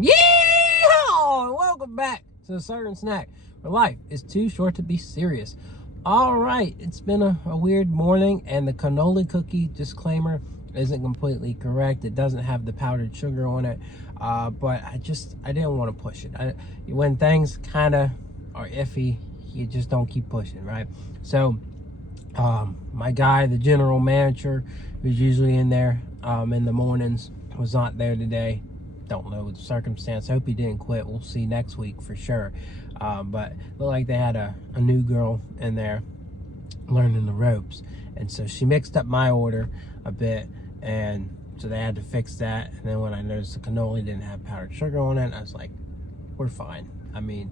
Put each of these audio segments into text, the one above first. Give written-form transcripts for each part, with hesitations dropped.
Yeehaw! Welcome back to a certain snack where life is too short to be serious. All right, it's been a weird morning, and the cannoli cookie disclaimer isn't completely correct. It doesn't have the powdered sugar on it, but I didn't want to push it. When things kind of are iffy, you just don't keep pushing, right? So my guy, the general manager, who's usually in there in the mornings, was not there today. Don't know the circumstance. I hope he didn't quit. We'll see next week for sure. But looked like they had a new girl in there learning the ropes, and so she mixed up my order a bit, and so they had to fix that. And then when I noticed the cannoli didn't have powdered sugar on it, I was like, we're fine. I mean,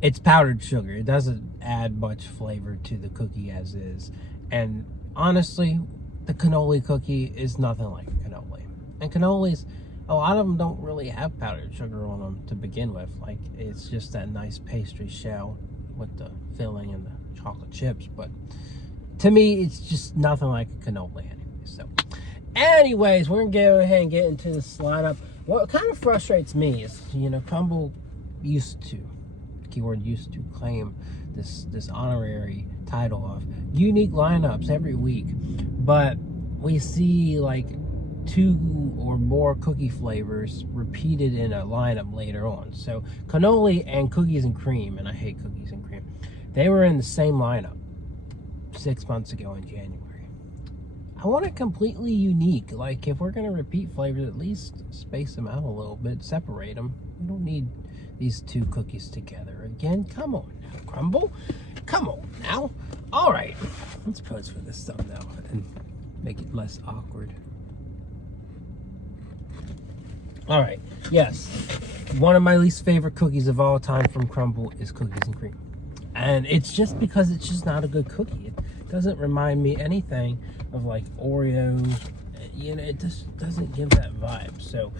it's powdered sugar. It doesn't add much flavor to the cookie as is. And honestly, the cannoli cookie is nothing like a cannoli. And cannolis, a lot of them don't really have powdered sugar on them to begin with. Like, it's just that nice pastry shell with the filling and the chocolate chips. But to me, it's just nothing like a cannoli anyway. So anyways, we're gonna go ahead and get into this lineup. What kind of frustrates me is, Crumbl used to, keyword used to, claim this honorary title of unique lineups every week, but we see like 2 or more cookie flavors repeated in a lineup later on. So cannoli and cookies and cream, and I hate cookies and cream, they were in the same lineup 6 months ago in January. I want it completely unique. Like, if we're going to repeat flavors, at least space them out a little bit, separate them. We don't need these 2 cookies together again. Come on now, Crumbl. Come on now. All right, let's pose for this thumbnail and make it less awkward. All right, yes, one of my least favorite cookies of all time from Crumbl is cookies and cream. And it's just because it's just not a good cookie. It doesn't remind me anything of like Oreos. It just doesn't give that vibe. So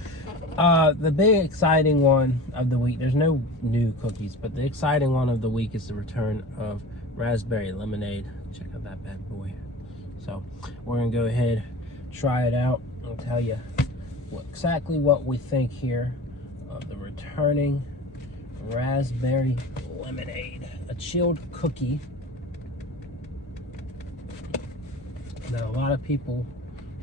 the big exciting one of the week, there's no new cookies, but the exciting one of the week is the return of raspberry lemonade. Check out that bad boy. So we're gonna go ahead, try it out, and tell you exactly what we think here of the returning raspberry lemonade, a chilled cookie that a lot of people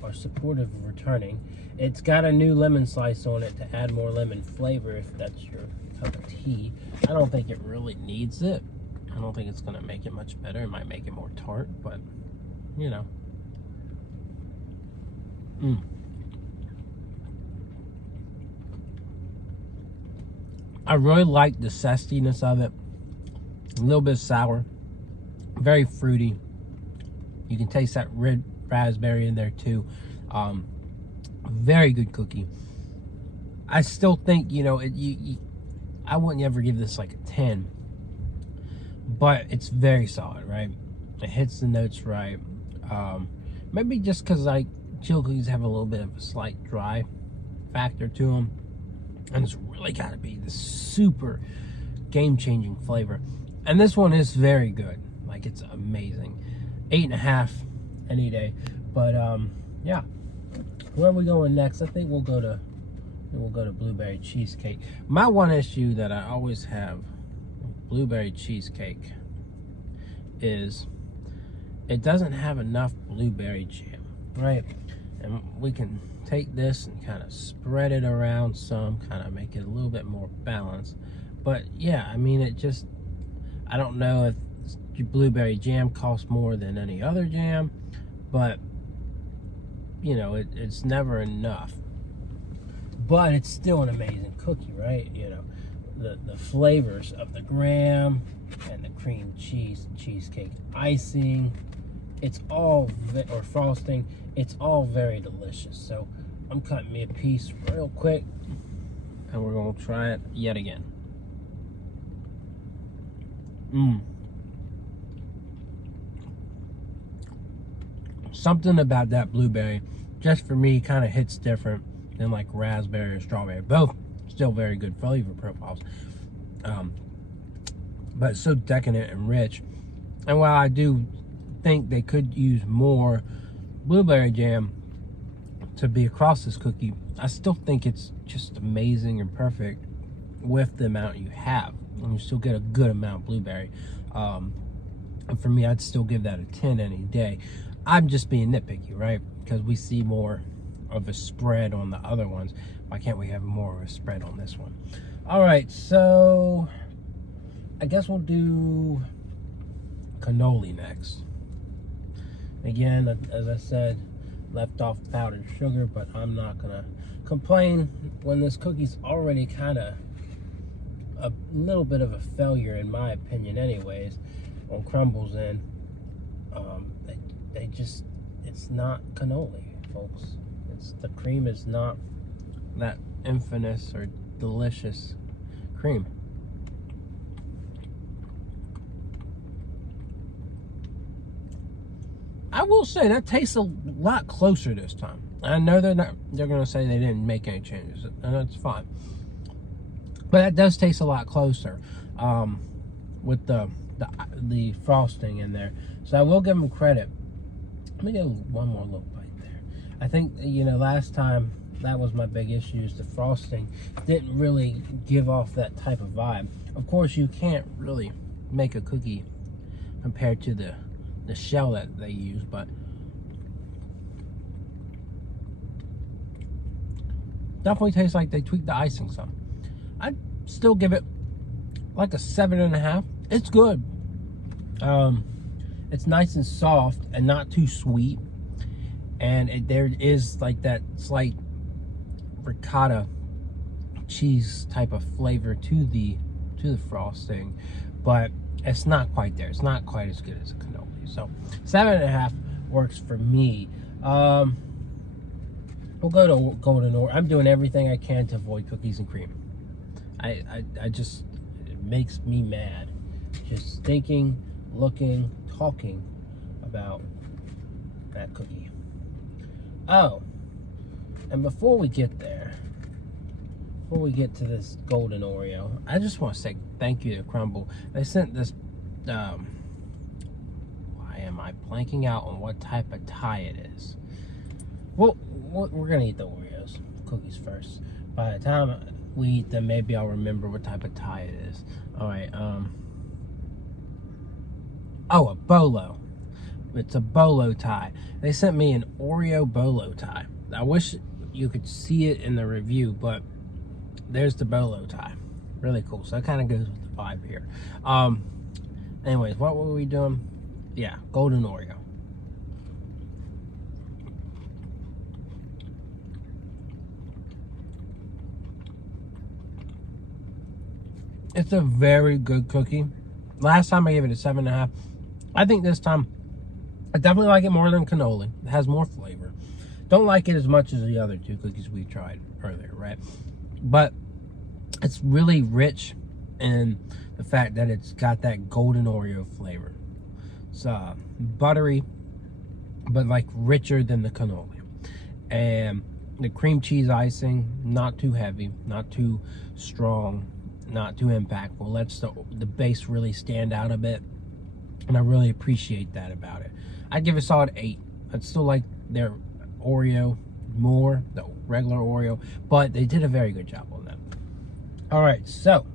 are supportive of returning. It's got a new lemon slice on it to add more lemon flavor if that's your cup of tea. I don't think it really needs it. I don't think it's gonna make it much better. It might make it more tart, but I really like the zestiness of it. A little bit sour, very fruity. You can taste that red raspberry in there too. Very good cookie. I still think, I wouldn't ever give this like a 10, but it's very solid, right? It hits the notes right. Maybe just because like chilled cookies have a little bit of a slight dry factor to them, and it's really got to be the super game-changing flavor. And this one is very good. Like, it's amazing. 8.5 any day. But yeah, where are we going next? I think we'll go to blueberry cheesecake. My one issue that I always have with blueberry cheesecake is it doesn't have enough blueberry jam, right? And we can take this and kind of spread it around some, kind of make it a little bit more balanced. But yeah, I mean, I don't know if your blueberry jam costs more than any other jam, but it's never enough. But it's still an amazing cookie, right? The flavors of the graham and the cream cheese and cheesecake icing, or frosting, it's all very delicious. So I'm cutting me a piece real quick, and we're gonna try it yet again. Something about that blueberry, just for me, kind of hits different than like raspberry or strawberry. Both still very good flavor profiles, but so decadent and rich. And while I do think they could use more blueberry jam, to be across this cookie, I still think it's just amazing and perfect with the amount you have. And you still get a good amount of blueberry. And for me, I'd still give that a 10 any day. I'm just being nitpicky, right? Because we see more of a spread on the other ones. Why can't we have more of a spread on this one? All right, so I guess we'll do cannoli next. Again, as I said, left off powdered sugar, but I'm not gonna complain when this cookie's already kind of a little bit of a failure in my opinion anyways on Crumb's end. They just, it's not cannoli, folks. The cream is not that infamous or delicious cream. I will say that tastes a lot closer this time. I know they're going to say they didn't make any changes, and that's fine. But that does taste a lot closer with the frosting in there. So I will give them credit. Let me get one more little bite there. I think, you know, last time that was my big issue, is the frosting didn't really give off that type of vibe. Of course, you can't really make a cookie compared to the shell that they use, but definitely tastes like they tweaked the icing some. I'd still give it like a 7.5. It's good. It's nice and soft and not too sweet, and there is like that slight ricotta cheese type of flavor to the frosting, but it's not quite there. It's not quite as good as a cannoli. So 7.5 works for me. We'll go to Golden Oreo. I'm doing everything I can to avoid cookies and cream. I just, it makes me mad just thinking, looking, talking about that cookie. Oh, and before we get there, before we get to this Golden Oreo, I just want to say thank you to Crumbl. They sent this, why am I blanking out on what type of tie it is? Well, we're going to eat the Oreos, cookies first. By the time we eat them, maybe I'll remember what type of tie it is. All right, oh, a bolo. It's a bolo tie. They sent me an Oreo bolo tie. I wish you could see it in the review, but there's the bolo tie. Really cool. So that kind of goes with the vibe here. Anyways, what were we doing? Yeah, Golden Oreo. It's a very good cookie. Last time I gave it a 7.5. I think this time I definitely like it more than cannoli. It has more flavor. Don't like it as much as the other two cookies we tried earlier, right? But it's really rich in the fact that it's got that golden Oreo flavor. It's buttery, but like richer than the cannoli. And the cream cheese icing, not too heavy, not too strong, not too impactful. Lets the base really stand out a bit. And I really appreciate that about it. I'd give it a solid 8. I'd still like their Oreo more, the regular Oreo, but they did a very good job on that. All right, so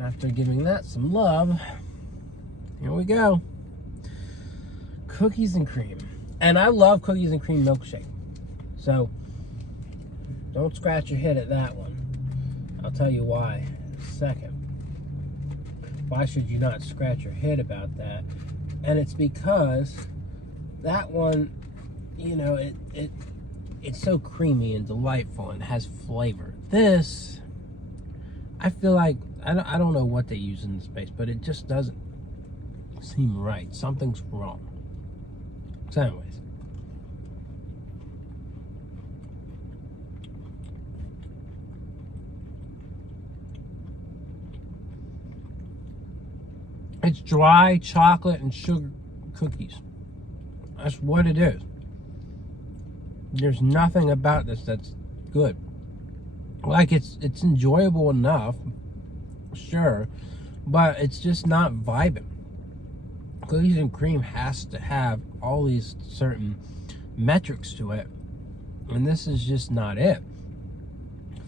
after giving that some love, here we go. Cookies and cream. And I love cookies and cream milkshake. So don't scratch your head at that one. I'll tell you why in a second. Why should you not scratch your head about that? And it's because that one, you know, it's so creamy and delightful and has flavor. This, I feel like, I don't know what they use in the space, but it just doesn't seem right. Something's wrong. So anyways. It's dry chocolate and sugar cookies. That's what it is. There's nothing about this that's good. Like, it's enjoyable enough, sure, but it's just not vibing. Cookies and cream has to have all these certain metrics to it And this is just not it.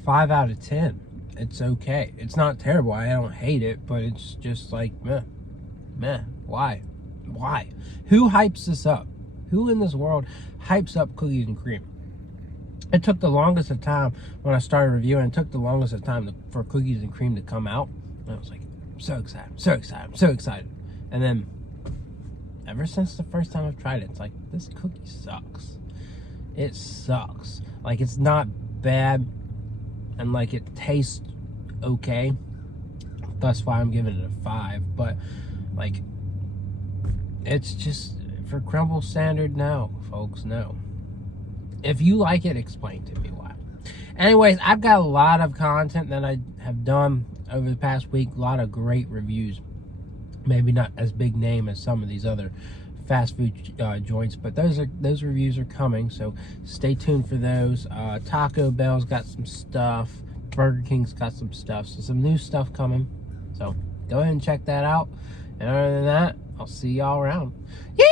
5 out of 10. It's okay. It's not terrible. I don't hate it, but it's just like, meh. Why? Who hypes this up? Who in this world hypes up cookies and cream? It took the longest of time when I started reviewing. It took the longest of time for cookies and cream to come out. And I was like, I'm so excited. And then, ever since the first time I've tried it, it's like, this cookie sucks. It sucks. Like, it's not bad, and like, it tastes okay. That's why I'm giving it a 5. But like, it's just, for Crumbl standard, no, folks, no. If you like it, explain to me why. Anyways, I've got a lot of content that I have done over the past week. A lot of great reviews. Maybe not as big name as some of these other fast food joints, but those reviews are coming, so stay tuned for those. Taco Bell's got some stuff. Burger King's got some stuff. So some new stuff coming. So go ahead and check that out. And other than that, I'll see y'all around. Yeah!